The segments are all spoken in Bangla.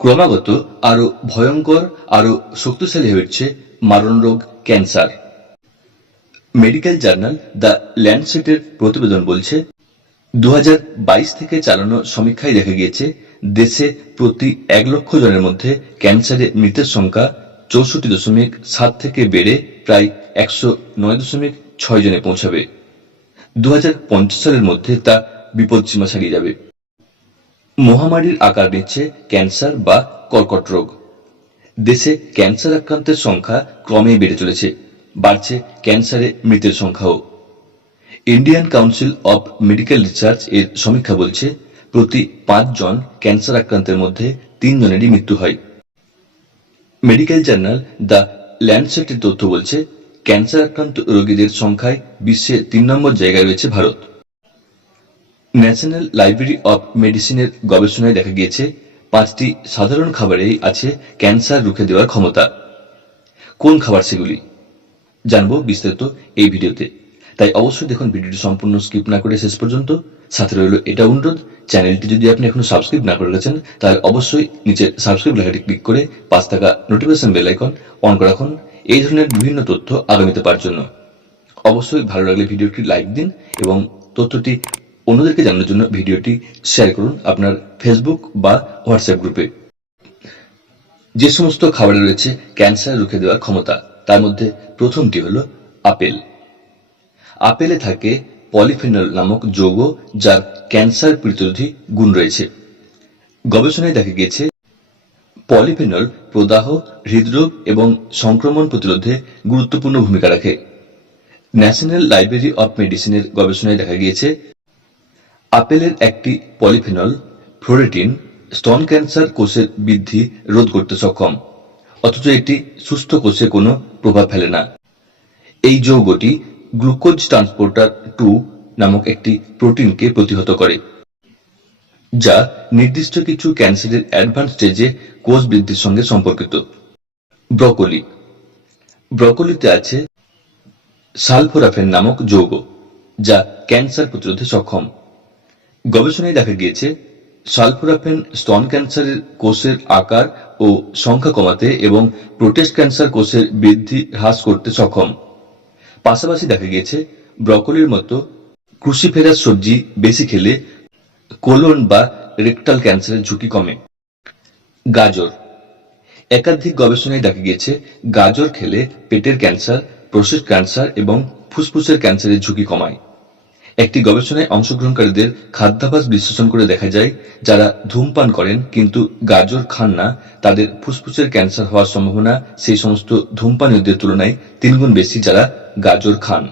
ক্রমাগত আরও ভয়ঙ্কর আরও শক্তিশালী হয়ে উঠছে মারণ রোগ, ক্যান্সার। মেডিকেল জার্নাল দ্য ল্যান্ডসেটের প্রতিবেদন বলছে দু হাজার বাইশ থেকে চালানো সমীক্ষায় দেখা গিয়েছে, দেশে প্রতি এক লক্ষ জনের মধ্যে ক্যান্সারে মৃতের সংখ্যা চৌষট্টি দশমিক সাত থেকে বেড়ে প্রায় একশো নয় দশমিক ছয় জনে পৌঁছাবে। দু হাজার পঞ্চাশ সালের মধ্যে তা বিপদসীমা ছাড়িয়ে যাবে। মহামারীর আকার নিচ্ছে ক্যান্সার বা কর্কট রোগ। দেশে ক্যান্সার আক্রান্তের সংখ্যা ক্রমেই বেড়ে চলেছে। বাড়ছে ক্যান্সারে মৃতের সংখ্যাও। Indian council of medical research এর সমীক্ষা বলছে, প্রতি পাঁচজন ক্যান্সার আক্রান্তের মধ্যে তিনজনেরই মৃত্যু হয়। মেডিকেল জার্নাল দ্য ল্যান্ডসেটের তথ্য বলছে, ক্যান্সার আক্রান্ত রোগীদের সংখ্যায় বিশ্বে তিন নম্বর জায়গায় রয়েছে ভারত। ন্যাশনাল লাইব্রেরি অব মেডিসিনের গবেষণায় দেখা গিয়েছে, পাঁচটি সাধারণ খাবারেই আছে ক্যান্সার রুখে দেওয়ার ক্ষমতা। কোন খাবার সেগুলি? জানব বিস্তারিত এই ভিডিওতে। তাই অবশ্যই দেখুন ভিডিওটি সম্পূর্ণ স্কিপ না করে শেষ পর্যন্ত। সাথে রইল এটা অনুরোধ, চ্যানেলটি যদি আপনি এখনও সাবস্ক্রাইব না করে রেখেছেন তাহলে অবশ্যই নিচে সাবস্ক্রাইব লেখাটি ক্লিক করে পাঁচ থাকা নোটিফিকেশন বেল আইকন অন করে রাখুন। এই ধরনের বিভিন্ন তথ্য আগামীতে পাওয়ার জন্য। অবশ্যই ভালো লাগলে ভিডিওটি লাইক দিন এবং তথ্যটি অন্যদেরকে জানানোর জন্য ভিডিওটি শেয়ার করুন আপনার ফেসবুক বা হোয়াটসঅ্যাপ গ্রুপে যে সমস্ত খাবারে রয়েছে ক্যান্সার রুখে দেওয়ার ক্ষমতা, তার মধ্যে প্রথমটি হলো আপেল। আপেলে থাকে পলিফেনল নামক যৌগ যার ক্যান্সার প্রতিরোধী গুণ রয়েছে। গবেষণায় দেখা গিয়েছে পলিফেনল প্রদাহ, হৃদরোগ এবং সংক্রমণ প্রতিরোধে গুরুত্বপূর্ণ ভূমিকা রাখে। ন্যাশনাল লাইব্রেরি অফ মেডিসিনের গবেষণায় দেখা গিয়েছে আপেলের একটি পলিফেনল ফ্লোরেটিন স্তন ক্যান্সার কোষের বৃদ্ধি রোধ করতে সক্ষম। অথচ এটি সুস্থ কোষে কোনো প্রভাব ফেলে না। এই যৌগটি গ্লুকোজ ট্রান্সপোর্টার টু নামক একটি প্রোটিনকে প্রতিহত করে, যা নির্দিষ্ট কিছু ক্যান্সারের অ্যাডভান্স স্টেজে কোষ বৃদ্ধির সঙ্গে সম্পর্কিত। ব্রকোলি। ব্রকোলিতে আছে সালফোরাফেন নামক যৌগ, যা ক্যান্সার প্রতিরোধে সক্ষম। গবেষণায় দেখা গিয়েছে, সালফোরাফেন স্তন ক্যান্সারের কোষের আকার ও সংখ্যা কমাতে এবং প্রোটেস্ট ক্যান্সার কোষের বৃদ্ধি হ্রাস করতে সক্ষম। পাশাপাশি দেখা গিয়েছে, ব্রকলির মতো ক্রুসিফেরাস সবজি বেশি খেলে কোলন বা রেকটাল ক্যান্সারের ঝুঁকি কমে। গাজর। একাধিক গবেষণায় দেখা গিয়েছে, গাজর খেলে পেটের ক্যান্সার, প্রস্টেট ক্যান্সার এবং ফুসফুসের ক্যান্সারের ঝুঁকি কমায়। একটি গবেষণায় অংশগ্রহণকারীদের খাদ্যাভ্যাস বিশ্লেষণ করে দেখা যায়, যারা ধূমপান করেন কিন্তু গাজর খান না, তাদের ফুসফুসের ক্যান্সার হওয়ার সম্ভাবনা সেই সমস্ত ধূমপানীয়দের তুলনায় তিনগুণ বেশি যারা গাজর খান।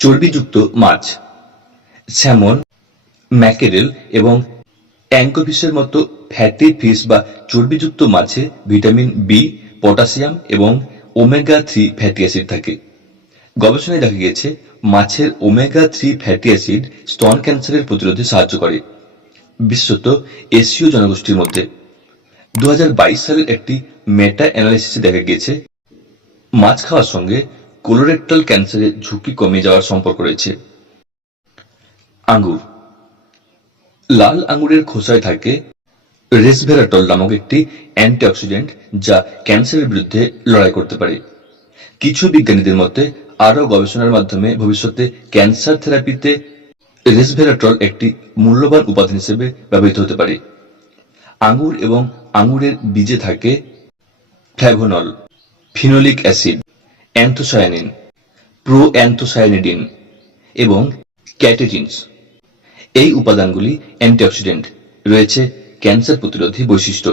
চর্বিযুক্ত মাছ, স্যামন, ম্যাকেরেল এবং অ্যাঙ্কোফিসের মতো ফ্যাটি ফিশ বা চর্বিযুক্ত মাছে ভিটামিন বি, পটাশিয়াম এবং ওমেগা থ্রি ফ্যাটি অ্যাসিড থাকে। গবেষণায় দেখা গিয়েছে মাছের ওমেগা থ্রি ফ্যাটি অ্যাসিড স্তন ক্যান্সারের প্রতিরোধে সাহায্য করে। বিশেষত এশীয় জনগোষ্ঠীর মধ্যে। দু সালের একটি মেটা অ্যানালিসিসে দেখা গিয়েছে, মাছ খাওয়ার সঙ্গে কোলোরেক্টাল ক্যান্সারের ঝুঁকি কমে যাওয়ার সম্পর্ক রয়েছে। আঙ্গুর। লাল আঙ্গুরের খোসায় থাকে রেসভেরাটল নামক একটি অ্যান্টিঅক্সিডেন্ট যা ক্যান্সারের বিরুদ্ধে লড়াই করতে পারে। কিছু বিজ্ঞানীদের মতে আরও গবেষণার মাধ্যমে ভবিষ্যতে ক্যান্সার থেরাপিতে রেসভেরাটল একটি মূল্যবান উপাদান হিসেবে ব্যবহৃত হতে পারে। আঙুর এবং আঙুরের বীজে থাকে flavonol phenolic acid, anthocyanin proanthocyanidin এবং ক্যাটেজিনস এই উপাদানগুলি অ্যান্টিঅক্সিডেন্ট, রয়েছে ক্যান্সার প্রতিরোধী বৈশিষ্ট্য।